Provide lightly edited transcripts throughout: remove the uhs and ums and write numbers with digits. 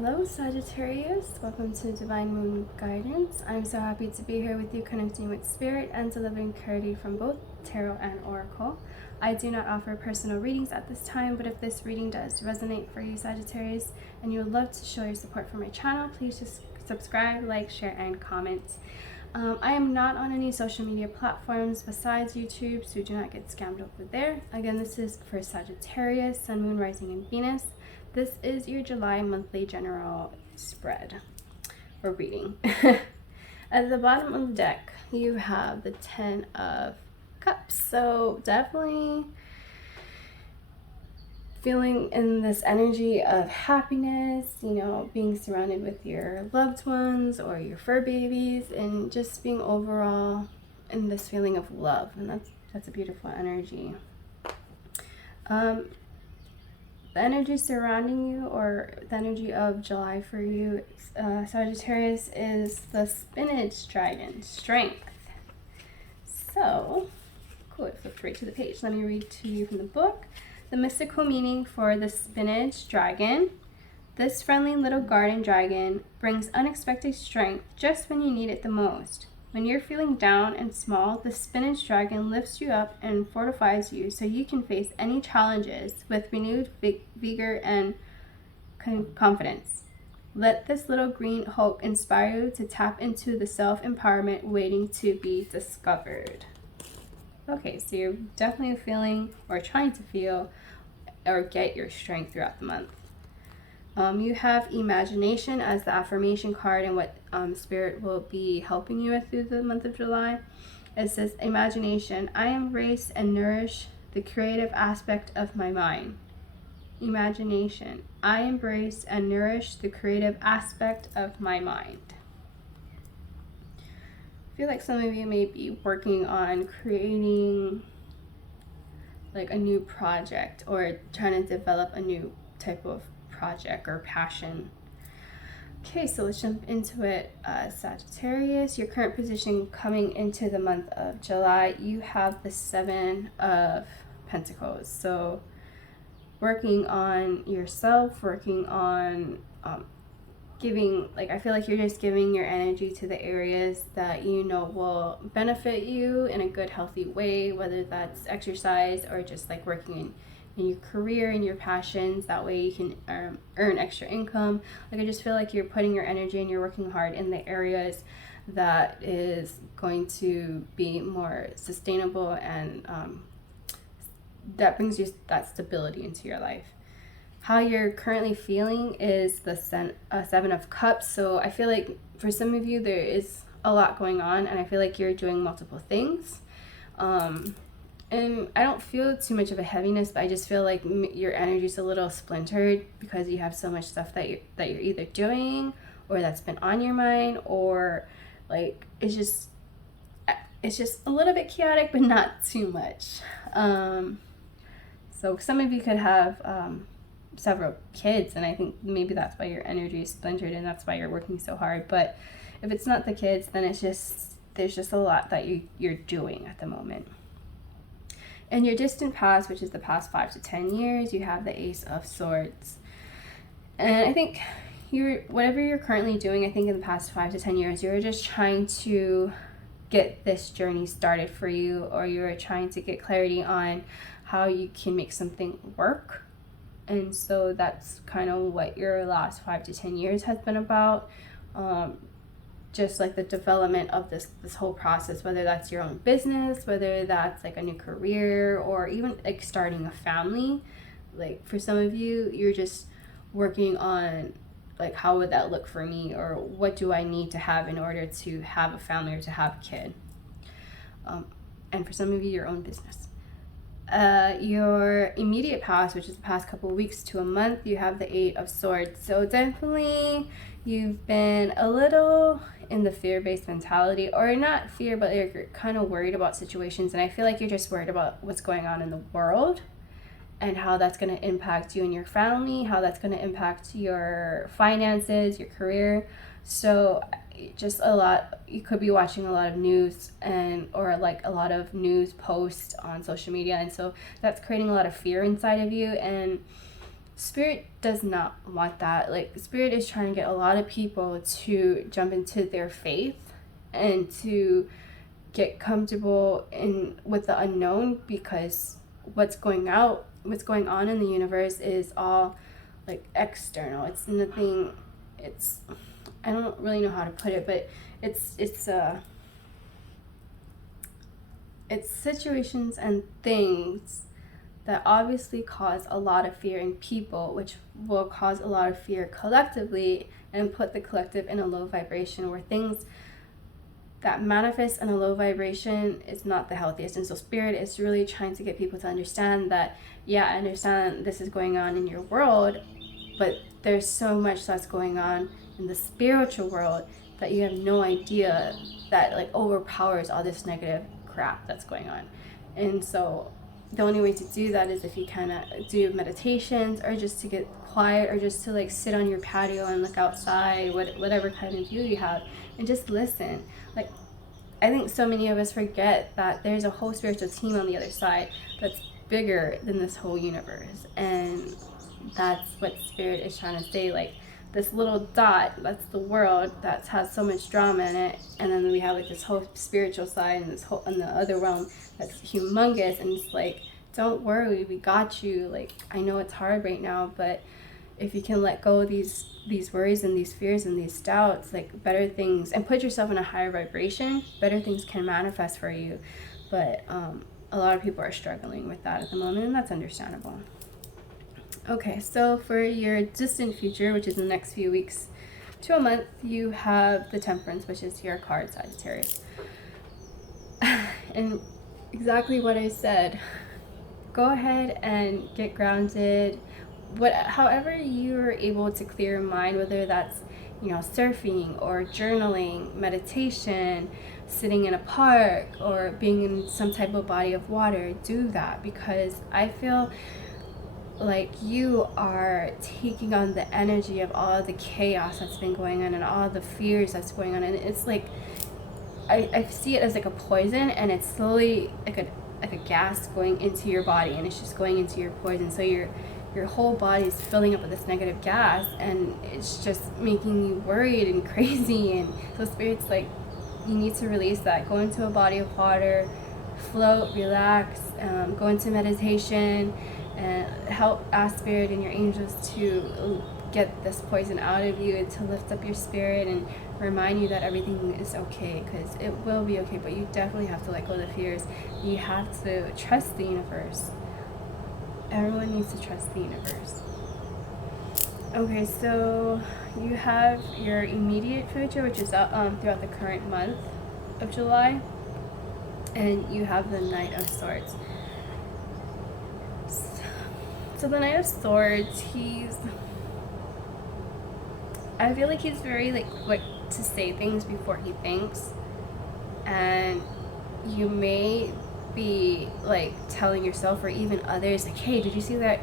Hello Sagittarius, welcome to Divine Moon Guidance. I'm so happy to be here with you, connecting with spirit and delivering clarity from both tarot and oracle. I do not offer personal readings at this time, but if this reading does resonate for you Sagittarius and you would love to show your support for my channel, please just subscribe, like, share, and comment. I am not on any social media platforms besides YouTube, so do not get scammed over there. Again, this is for Sagittarius, Sun, Moon, Rising, and Venus. This is your July monthly general spread or reading. At the bottom of the deck, you have the 10 of Cups. So definitely feeling in this energy of happiness, you know, being surrounded with your loved ones or your fur babies, and just being overall in this feeling of love. And that's a beautiful energy. The energy surrounding you, or the energy of July for you, Sagittarius, is the spinach dragon, strength. So, cool, it flipped right to the page. Let me read to you from the book. The mystical meaning for the spinach dragon. This friendly little garden dragon brings unexpected strength just when you need it the most. When you're feeling down and small, the spinach dragon lifts you up and fortifies you so you can face any challenges with renewed vigor and confidence. Let this little green hope inspire you to tap into the self-empowerment waiting to be discovered. Okay, so you're definitely feeling or trying to feel or get your strength throughout the month. You have imagination as the affirmation card, and what Spirit will be helping you with through the month of July. It says, imagination. I embrace and nourish the creative aspect of my mind. Imagination. I embrace and nourish the creative aspect of my mind. I feel like some of you may be working on creating like a new project or trying to develop a new type of project or passion. Okay, so let's jump into it. Sagittarius, your current position coming into the month of July, you have the 7 of Pentacles. So working on yourself, working on giving, like, I feel like you're just giving your energy to the areas that you know will benefit you in a good, healthy way, whether that's exercise or just like working in your career and your passions. That way you can earn extra income. Like, I just feel like you're putting your energy and you're working hard in the areas that is going to be more sustainable and that brings you that stability into your life. How you're currently feeling is the 7 of Cups. So I feel like for some of you there is a lot going on, and I feel like you're doing multiple things. And I don't feel too much of a heaviness, but I just feel like your energy is a little splintered because you have so much stuff that you're either doing or that's been on your mind, or like it's just a little bit chaotic, but not too much. So some of you could have several kids, and I think maybe that's why your energy is splintered and that's why you're working so hard. But if it's not the kids, then it's just there's just a lot that you're doing at the moment. In your distant past, which is the past 5 to 10 years, you have the Ace of Swords. And I think whatever you're currently doing, I think in the past 5 to 10 years, you're just trying to get this journey started for you, or you're trying to get clarity on how you can make something work. And so that's kind of what your last 5 to 10 years has been about. Just like the development of this whole process, whether that's your own business, whether that's like a new career, or even like starting a family. Like for some of you, you're just working on like, how would that look for me, or what do I need to have in order to have a family or to have a kid. And for some of you, your own business. Your immediate past, which is the past couple of weeks to a month, you have the 8 of Swords. So definitely you've been a little in the fear-based mentality, or not fear, but you're kind of worried about situations, and I feel like you're just worried about what's going on in the world and how that's going to impact you and your family, how that's going to impact your finances, your career. So just a lot, you could be watching a lot of news or like a lot of news posts on social media, and so that's creating a lot of fear inside of you. And Spirit does not want that. Like, Spirit is trying to get a lot of people to jump into their faith and to get comfortable with the unknown, because what's going on in the universe is all like external. It's nothing. I don't really know how to put it, but it's situations and things that obviously cause a lot of fear in people, which will cause a lot of fear collectively and put the collective in a low vibration, where things that manifest in a low vibration is not the healthiest. And so Spirit is really trying to get people to understand that, yeah, I understand this is going on in your world, but there's so much that's going on in the spiritual world that you have no idea, that like overpowers all this negative crap that's going on. And so the only way to do that is if you kind of do meditations, or just to get quiet, or just to like sit on your patio and look outside, whatever kind of view you have, and just listen. Like, I think so many of us forget that there's a whole spiritual team on the other side that's bigger than this whole universe, and that's what Spirit is trying to say. Like, this little dot, that's the world, that has so much drama in it, and then we have like this whole spiritual side, and this whole, in the other realm, that's humongous. And it's like, don't worry, we got you. Like, I know it's hard right now, but if you can let go of these worries and these fears and these doubts, like, better things, and put yourself in a higher vibration, better things can manifest for you. But a lot of people are struggling with that at the moment, and that's understandable. Okay, so for your distant future, which is the next few weeks to a month, you have the Temperance, which is your card, Sagittarius. And exactly what I said, go ahead and get grounded. However you're able to clear your mind, whether that's, surfing or journaling, meditation, sitting in a park, or being in some type of body of water, do that, because I feel like you are taking on the energy of all the chaos that's been going on and all the fears that's going on. And it's like, I see it as like a poison, and it's slowly like a gas going into your body, and it's just going into your poison. So your whole body is filling up with this negative gas, and it's just making you worried and crazy. And so Spirit's like, you need to release that. Go into a body of water, float, relax, go into meditation, and ask Spirit and your angels to get this poison out of you, and to lift up your spirit and remind you that everything is okay, because it will be okay. But you definitely have to let go of the fears. You have to trust the universe. Everyone needs to trust the universe. Okay, so you have your immediate future, which is throughout the current month of July, and you have the Knight of Swords. So the Knight of Swords, I feel like he's very like quick to say things before he thinks, and you may be like telling yourself or even others like, hey, did you see that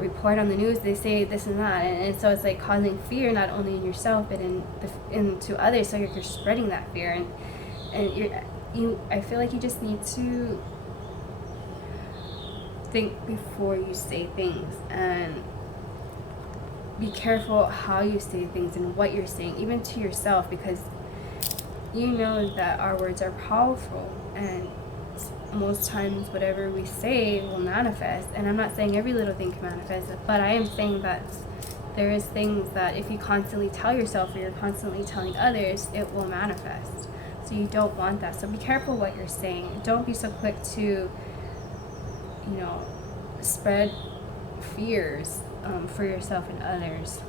report on the news? They say this and that, and so it's like causing fear not only in yourself but into others. So you're spreading that fear, and I feel like you just need to think before you say things, and be careful how you say things and what you're saying, even to yourself, because you know that our words are powerful, and most times whatever we say will manifest. And I'm not saying every little thing can manifest, but I am saying that there is things that if you constantly tell yourself, or you're constantly telling others, it will manifest. So you don't want that. So be careful what you're saying. Don't be so quick to spread fears for yourself and others.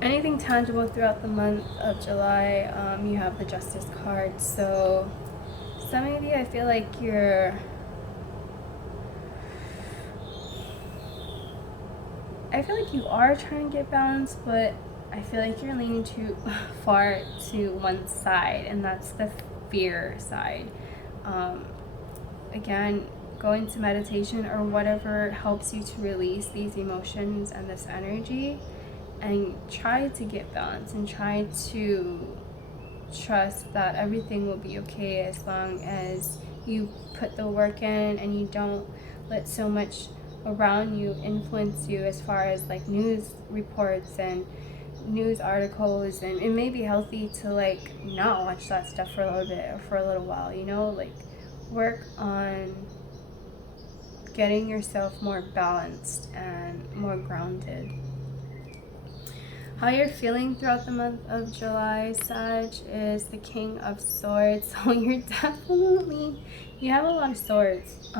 Anything tangible throughout the month of July, you have the Justice card. So some of you, I feel like you are trying to get balance, but I feel like you're leaning too far to one side, and that's the fear side. Again, go into meditation or whatever helps you to release these emotions and this energy, and try to get balance, and try to trust that everything will be okay as long as you put the work in and you don't let so much around you influence you as far as like news reports and news articles, and it may be healthy to like not watch that stuff for a little bit or for a little while, you know, like work on getting yourself more balanced and more grounded. How you're feeling throughout the month of July, Sag, is the King of Swords. So you're definitely, you have a lot of swords.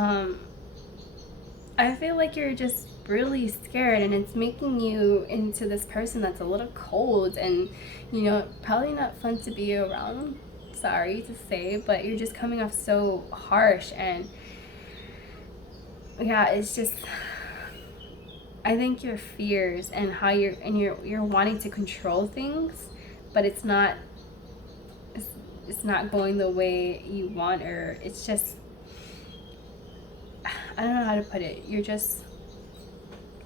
I feel like you're just really scared, and it's making you into this person that's a little cold and, you know, probably not fun to be around. Sorry to say, but you're just coming off so harsh, and yeah, it's just, I think your fears and how you're wanting to control things, but it's not going the way you want, or it's just, I don't know how to put it. You're just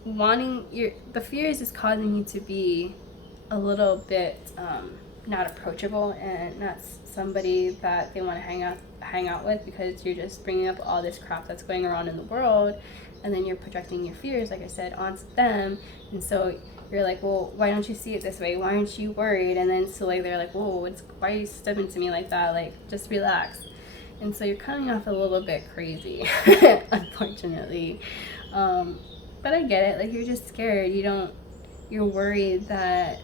wanting, the fear is just causing you to be a little bit not approachable and not somebody that they want to hang out with, because you're just bringing up all this crap that's going around in the world, and then you're projecting your fears, like I said, onto them. And so you're like, well, why don't you see it this way? Why aren't you worried? And then so like they're like, whoa, why are you stepping to me like that? Like, just relax. And so you're coming off a little bit crazy, unfortunately. But I get it. Like, you're just scared. You're worried that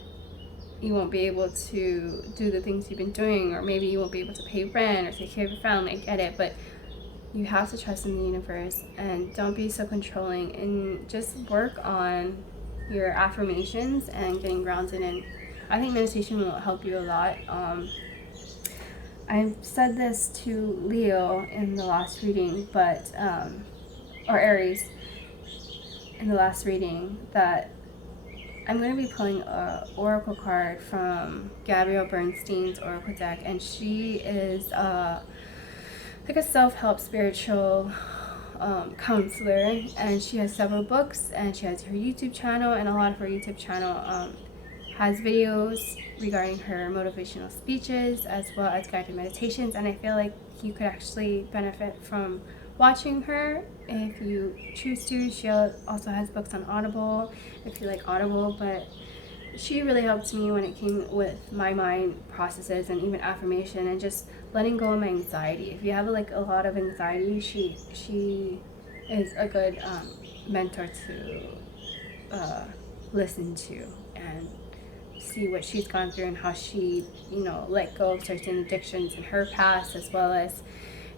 you won't be able to do the things you've been doing, or maybe you won't be able to pay rent or take care of your family. I get it, but you have to trust in the universe and don't be so controlling, and just work on your affirmations and getting grounded. And I think meditation will help you a lot. I said this to Leo in the last reading, but or Aries in the last reading, that I'm going to be pulling an oracle card from Gabrielle Bernstein's oracle deck, and she is like a self-help spiritual counselor, and she has several books, and she has her YouTube channel, and a lot of her YouTube channel has videos regarding her motivational speeches as well as guided meditations. And I feel like you could actually benefit from watching her if you choose to. She also has books on Audible if you like Audible, but she really helped me when it came with my mind processes and even affirmation and just letting go of my anxiety. If you have like a lot of anxiety, she is a good mentor to listen to and see what she's gone through and how she, you know, let go of certain addictions in her past, as well as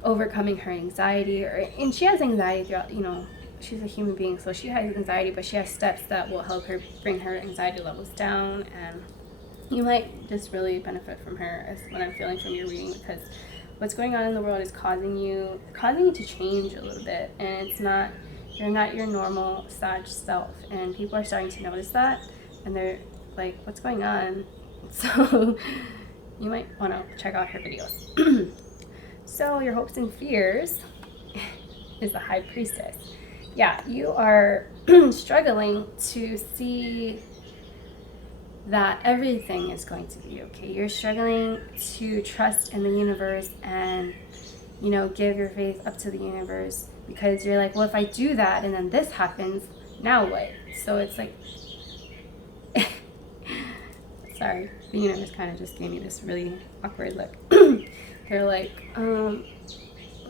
overcoming her anxiety. And she has anxiety throughout, you know, she's a human being, so she has anxiety, but she has steps that will help her bring her anxiety levels down. And you might just really benefit from her, as what I'm feeling from your reading, because what's going on in the world is causing you to change a little bit, and you're not your normal Sag self, and people are starting to notice that, and they're like, what's going on? So you might want to check out her videos. So your hopes and fears is the High Priestess. Yeah, you are struggling to see that everything is going to be okay. You're struggling to trust in the universe and, you know, give your faith up to the universe, because you're like, well, if I do that and then this happens, now what? So it's like, sorry, the universe kind of just gave me this really awkward look. They're like,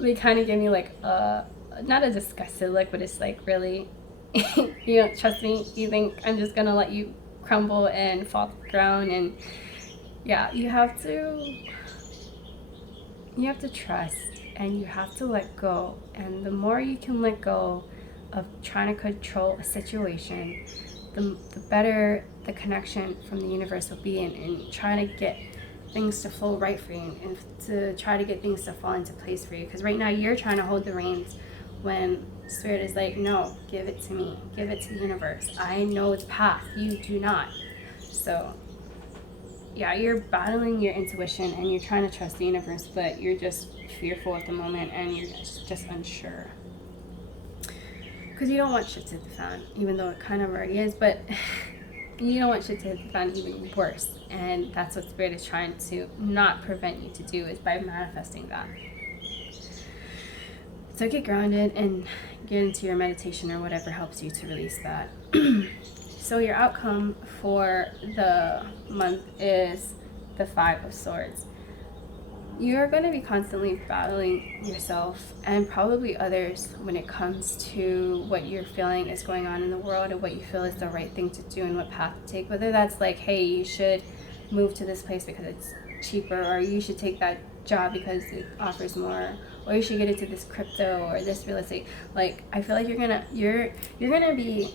they kind of gave me like not a disgusted look, but it's like, really, you don't trust me? You think I'm just gonna let you crumble and fall to the ground? And yeah, you have to trust, and you have to let go. And the more you can let go of trying to control a situation, the better the connection from the universe will be, and trying to get things to flow right for you, and to try to get things to fall into place for you. Because right now you're trying to hold the reins, when Spirit is like, no, give it to me, give it to the universe. I know its path, you do not. So yeah, you're battling your intuition and you're trying to trust the universe, but you're just fearful at the moment, and you're just unsure, because you don't want shit to hit the fan, even though it kind of already is. But you don't want shit to hit the fan even worse, and that's what Spirit is trying to not prevent you to do, is by manifesting that. So get grounded and get into your meditation or whatever helps you to release that. So your outcome for the month is the 5 of Swords. You're going to be constantly battling yourself and probably others when it comes to what you're feeling is going on in the world, or what you feel is the right thing to do and what path to take. Whether that's like, hey, you should move to this place because it's cheaper, or you should take that job because it offers more, or you should get into this crypto or this real estate. Like, I feel like you're gonna be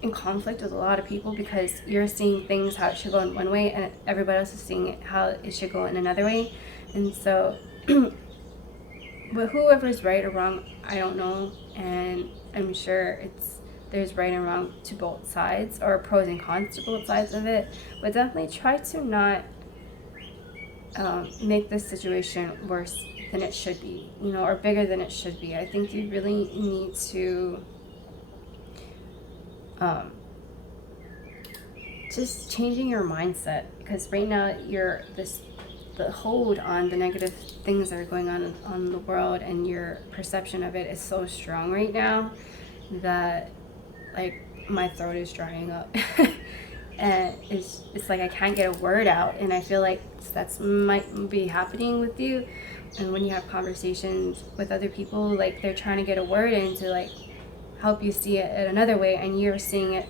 in conflict with a lot of people because you're seeing things how it should go in one way and everybody else is seeing it how it should go in another way. And so but whoever's right or wrong, I don't know, and I'm sure there's right and wrong to both sides, or pros and cons to both sides of it, but definitely try to not make this situation worse than it should be, or bigger than it should be. I think you really need to just changing your mindset, because right now the hold on the negative things that are going on the world, and your perception of it is so strong right now that like my throat is drying up. And it's like I can't get a word out, and I feel like that's might be happening with you. And when you have conversations with other people, like they're trying to get a word in to like help you see it another way, and you're seeing it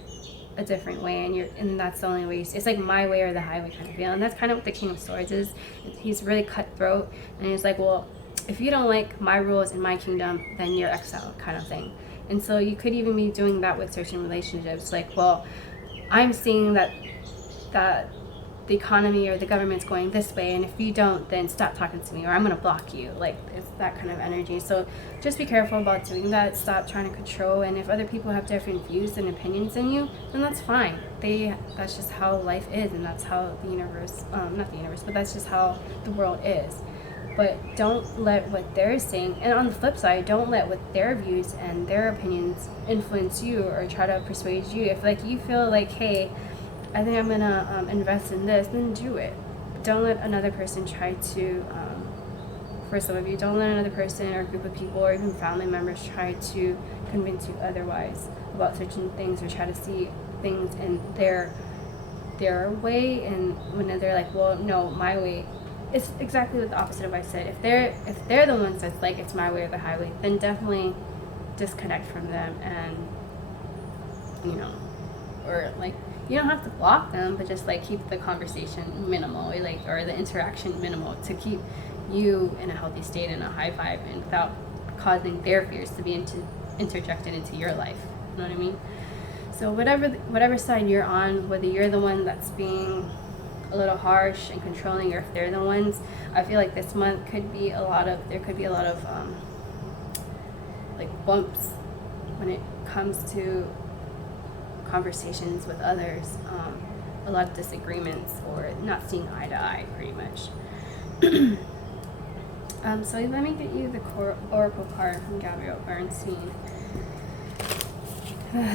a different way, and that's the only way it's like my way or the highway kind of feel. And that's kind of what the King of Swords is. He's really cutthroat, and he's like, well, if you don't like my rules in my kingdom, then you're exiled, kind of thing. And so you could even be doing that with certain relationships, like, well, I'm seeing that the economy or the government's going this way, and if you don't, then stop talking to me, or I'm going to block you. Like, it's that kind of energy. So just be careful about doing that. Stop trying to control. And if other people have different views and opinions than you, then that's fine. That's just how life is, and that's how the universe, not the universe, but that's just how the world is. But don't let what they're saying, and on the flip side, don't let what their views and their opinions influence you or try to persuade you. If like you feel like, hey, I think I'm gonna invest in this, then do it. Don't let another person try to, for some of you, don't let another person or group of people or even family members try to convince you otherwise about certain things, or try to see things in their way. And when they're like, well, no, my way. It's exactly the opposite of what I said. If they're the ones that's like, it's my way or the highway, then definitely disconnect from them, and or like, you don't have to block them, but just like keep the conversation minimal, or the interaction minimal, to keep you in a healthy state and a high vibe, and without causing their fears to be interjected into your life. You know what I mean? So whatever side you're on, whether you're the one that's being a little harsh and controlling, or if they're the ones, I feel like this month there could be a lot of like bumps when it comes to conversations with others, a lot of disagreements, or not seeing eye to eye, pretty much. So let me get you the oracle card from Gabrielle Bernstein.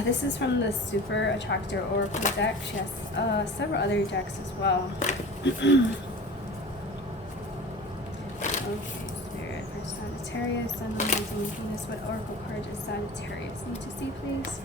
This is from the Super Attractor Oracle deck. She has several other decks as well. Okay, Spirit for Sagittarius, Sun, Moon, and Venus. What oracle card does Sagittarius need to see, please?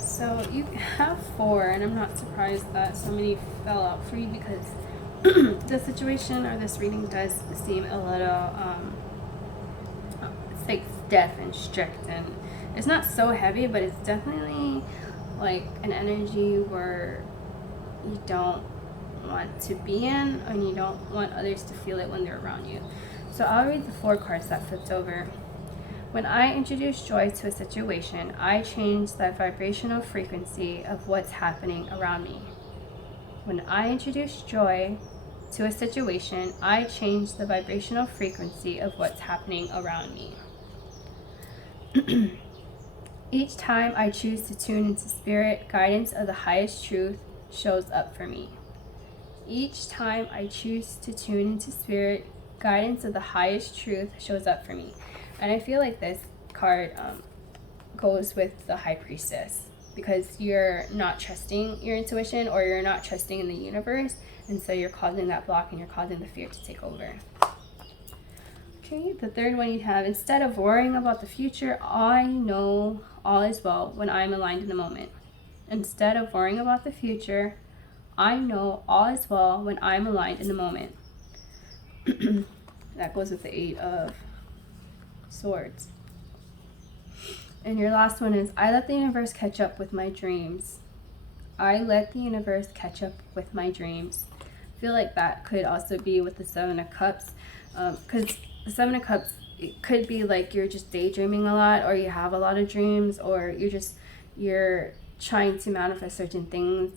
So you have 4, and I'm not surprised that so many fell out for you, because the situation or this reading does seem a little, it's like stiff and strict, and it's not so heavy, but it's definitely like an energy where you don't want to be in, and you don't want others to feel it when they're around you. So I'll read the 4 cards that flipped over. When I introduce joy to a situation, I change the vibrational frequency of what's happening around me. When I introduce joy to a situation, I change the vibrational frequency of what's happening around me. Each time I choose to tune into spirit, guidance of the highest truth shows up for me. Each time I choose to tune into spirit, guidance of the highest truth shows up for me. And I feel like this card goes with the High Priestess, because you're not trusting your intuition, or you're not trusting in the universe, and so you're causing that block and you're causing the fear to take over. Okay, the third one you have, instead of worrying about the future, I know all is well when I'm aligned in the moment. Instead of worrying about the future, I know all is well when I'm aligned in the moment. That goes with the 8 of Swords. And your last one is, I let the universe catch up with my dreams. I let the universe catch up with my dreams. I feel like that could also be with the 7 of Cups, because the 7 of Cups, it could be like you're just daydreaming a lot, or you have a lot of dreams, or you're trying to manifest certain things,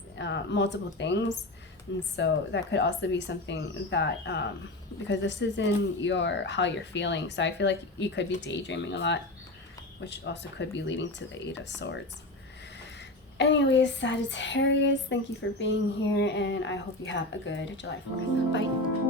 multiple things. And so that could also be something that, because this is in how you're feeling, so I feel like you could be daydreaming a lot, which also could be leading to the 8 of Swords. Anyways, Sagittarius, thank you for being here, and I hope you have a good July 4th. Bye.